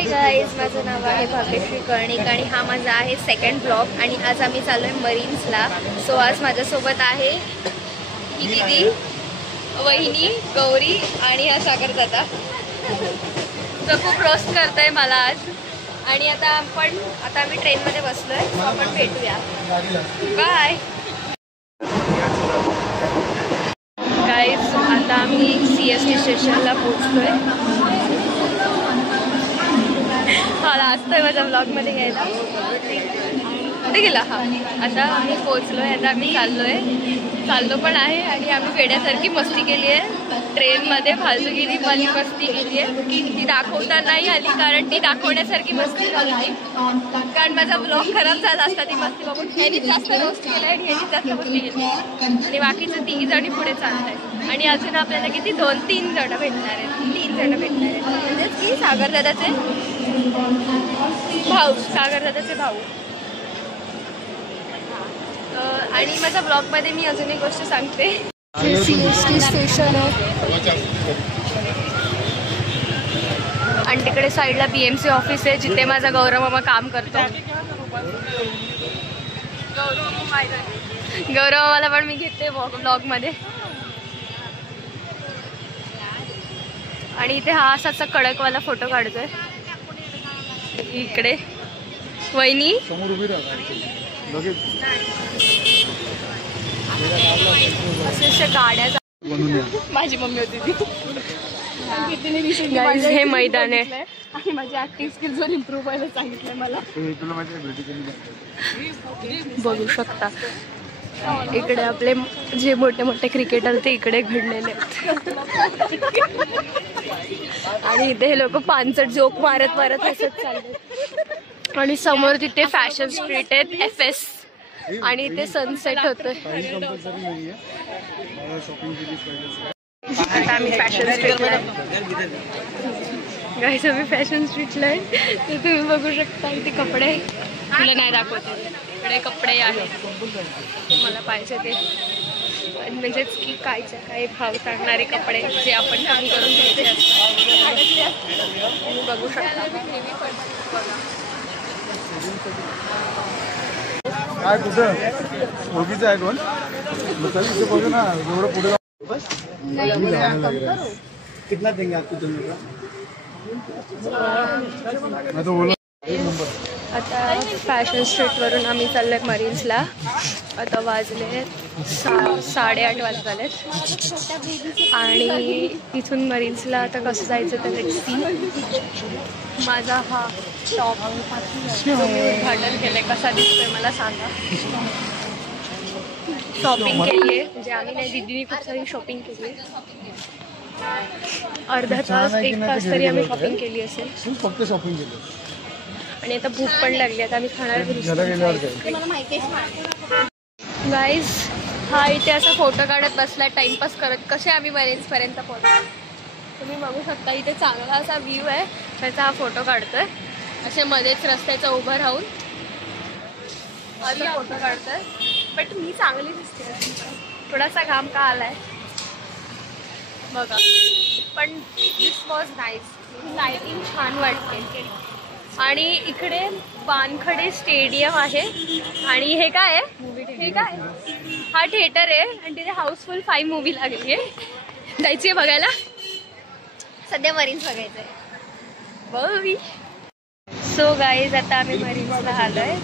Hi guys, माझं नाव आहे भाग्यश्री कर्णिक आणि हा माझा आहे सेकंड ब्लॉग. आणि आज आम्ही चाललो आहे मरीन्सला. सो आज माझ्यासोबत आहे ही दीदी, वहिनी, गौरी आणि हा सागर दादा. तो खूप रोस्ट करतोय मला आज. आणि आता आम्ही ट्रेनमध्ये बसलोय. सो आपण भेटूया. Bye guys. आता आम्ही CST स्टेशनला पोहोचलोय. हा असतोय माझ्या ब्लॉगमध्ये घ्यायला. कुठे गेला हा? आता आम्ही पोहोचलोय. आता आम्ही चाललो पण आहे. आणि आम्ही वेड्यासारखी मस्ती केली आहे ट्रेनमध्ये. फालतूगिरी वाली मस्ती केली आहे. ती दाखवता नाही आली कारण ती दाखवण्यासारखी मस्ती झाली. कारण माझा ब्लॉग खराब झाला असता ती मस्ती बघून. ह्यानी जास्त रोस्ट केलं आणि ह्यानी जास्त मस्ती केली. आणि बाकीचे 3 जणी पुढे चालत आहेत. आणि अजून आपल्याला किती 2-3 जण भेटणार आहेत. 3 जण भेटणार आहेत. म्हणजेच की सागर दादाचे भाऊ. आणि माझ्या ब्लॉगमध्ये मी अजून एक गोष्ट सांगते. CST स्टेशन आहे आणि तिकडे साईडला BMC ऑफिस आहे जिथे माझा गौरव मामा काम करतो. गौरव मामाला पण मी घेते ब्लॉगमध्ये. आणि इथे हा असा कडकवाला फोटो काढतोय. इकडे वहिनी असे गाड्या. माझी मम्मी होती ती. हे मैदान आहे आणि माझी ऍक्टिंग स्किल्स वर इम्प्रूव्ह व्हायला सांगितलंय मला. बघू शकता इकडे आपले जे मोठे मोठे क्रिकेटर ते इकडे घडलेले आहेत. आणि इथे हे लोक पानसट जोक मारत हसत चालले. आणि समोर तिथे फॅशन स्ट्रीट आहेत FS. आणि इथे सनसेट होतोय. आता आम्ही फॅशन स्ट्रीटला गाईस. आम्ही फॅशन स्ट्रीटला आहे. तर तुम्ही बघू शकता इथे कपडे. तुला नाही दाखवते. इकडे कपडे आहेत मला पाहिजे ते. म्हणजेच की काय भाव सांगणारे कपडे जे आपण कमी करून घ्यायचे असतात. तुम्ही बघू शकता. काय कुठं ओळखीचं आहे कोण? बघू ना एवढं पुढे. कितना देंगे आपको दोनों का? मैं तो बोला. आता फॅशन स्ट्रीटवरून आम्ही चाललोय मरीन्सला. आता वाजले 8:30 वाजलेत. आणि इथून मरीन्सला आता कसं जायचं तर लेट्स सी. माझा हा टॉप उद्घाटन केलंय. कसा दिसतोय मला सांगा. शॉपिंग केली आहे. म्हणजे आम्ही नाही, दीदीने खूप सारी शॉपिंग केली आहे. अर्धा तास 1 तास तरी आम्ही शॉपिंग केली असेल. फक्त शॉपिंग केली. आणि आता भूक पण लागली. आता आम्ही खाणार गाईज. हा इथे असा फोटो काढत बसला टाइमपास करत. कसे आम्ही मरीन्सपर्यंत पोहोचलो तुम्ही बघू शकता. इथे चांगला असा व्ह्यू आहे त्याचा हा फोटो काढतोय. असे मध्येच रस्त्याचा उभं राहून असा फोटो काढतोय. बट मी चांगली दिसते. थोडासा घाम का आलाय बघा. पण दिस वॉज नाईस. लाइटिंग छान वाटते. आणि इकडे वानखडे स्टेडियम आहे. आणि हे काय आहे? हे काय? हा थिएटर आहे. आणि तिथे हाऊसफुल 5 मूवी लागली आहे. जायची आहे बघायला. सध्या मरीन्स बघायचंय. बघ. सो गाईज आता आम्ही मरीन्सला आलोय.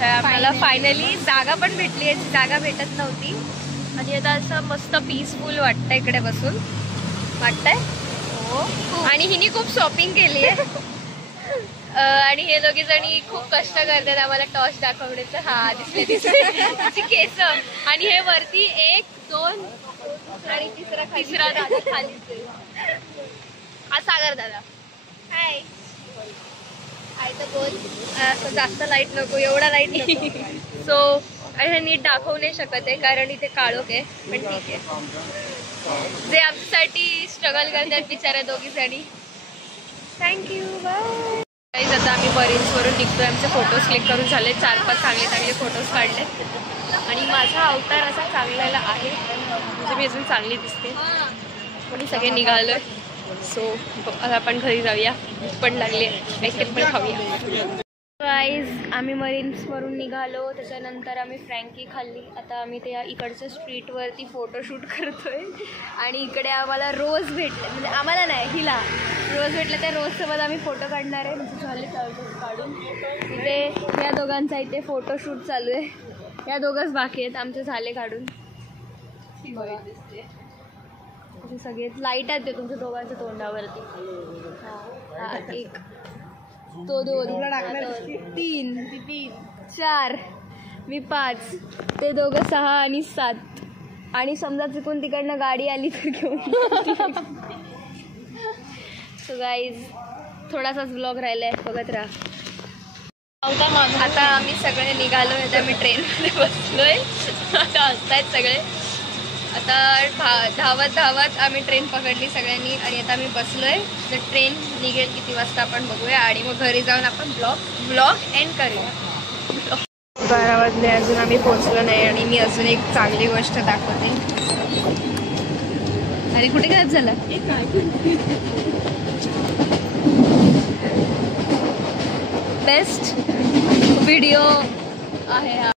तर आम्हाला फायनली जागा पण भेटली आहे. जागा भेटत नव्हती. आणि आता असं मस्त पीसफुल वाटतं इकडे बसून. वाटतंय हो. आणि हिने खूप शॉपिंग केली आहे. आणि हे दोघी जणी खूप कष्ट करतात आम्हाला टॉर्च दाखवण्याचं. हा दिसले तिची केस. आणि हे वरती 1, 2 आणि तिसरा दादा खाली. हा सागर दादा. हाय. हाय तर बोल. जास्त लाईट नको. एवढा लाईट नको. सो हे नीट दाखवू नाही शकत आहे कारण इथे काळोख आहे. पण ठीक आहे. जे आमच्यासाठी स्ट्रगल करतात बिचाऱ्या दोघी जणी. थँक्यू. बाय. आता आम्ही मरीन्सवरून निघतोय. आमचे फोटोज क्लिक करून झाले. 4-5 चांगले फोटोज काढले. आणि माझा अवतार असा चांगलेला आहे म्हणजे मी अजून चांगली दिसते. कोणी सगळे निघालोय. सो आता आपण घरी जाऊया, भूक पण लागली आहे, आईस्क्रीम पण खाऊया. गाईज आम्ही मरीन्सवरून निघालो, त्याच्यानंतर आम्ही फ्रँकी खाल्ली. आता आम्ही त्या इकडच्या स्ट्रीटवरती फोटोशूट करतोय आणि इकडे आम्हाला रोज भेटले, म्हणजे आम्हाला नाही हिला रोज भेटलं, त्या रोजसोबत आम्ही फोटो काढणार आहे. म्हणजे झाले काढून. इथे या दोघांचा इथे फोटोशूट चालू आहे, या दोघंच बाकी आहेत, आमचे झाले काढून. असे सगळे लाईट आहेत ते तुमच्या दोघांच्या तोंडावरती. हा एक, तो 2, 3, 4, मी 5, ते दोघं 6 आणि 7. आणि समजा चुकून तिकडनं गाडी आली तर घेऊन. सो गाईज थोडासाच ब्लॉग राहिला आहे, बघत राहा. आता आम्ही सगळे निघालो आहे, आता आम्ही ट्रेनमध्ये बसलोय. आता हसतायत सगळे. आता धावत आम्ही ट्रेन पकडली सगळ्यांनी आणि आता आम्ही बसलोय. तर ट्रेन निघेल किती वाजता आपण बघूया आणि मग घरी जाऊन आपण ब्लॉग एंड करूया. 12 वाजले, अजून आम्ही पोहोचलो नाही आणि मी अजून एक चांगली गोष्ट दाखवते. अरे कुठे गायब झाला? बेस्ट व्हिडिओ आहे हा.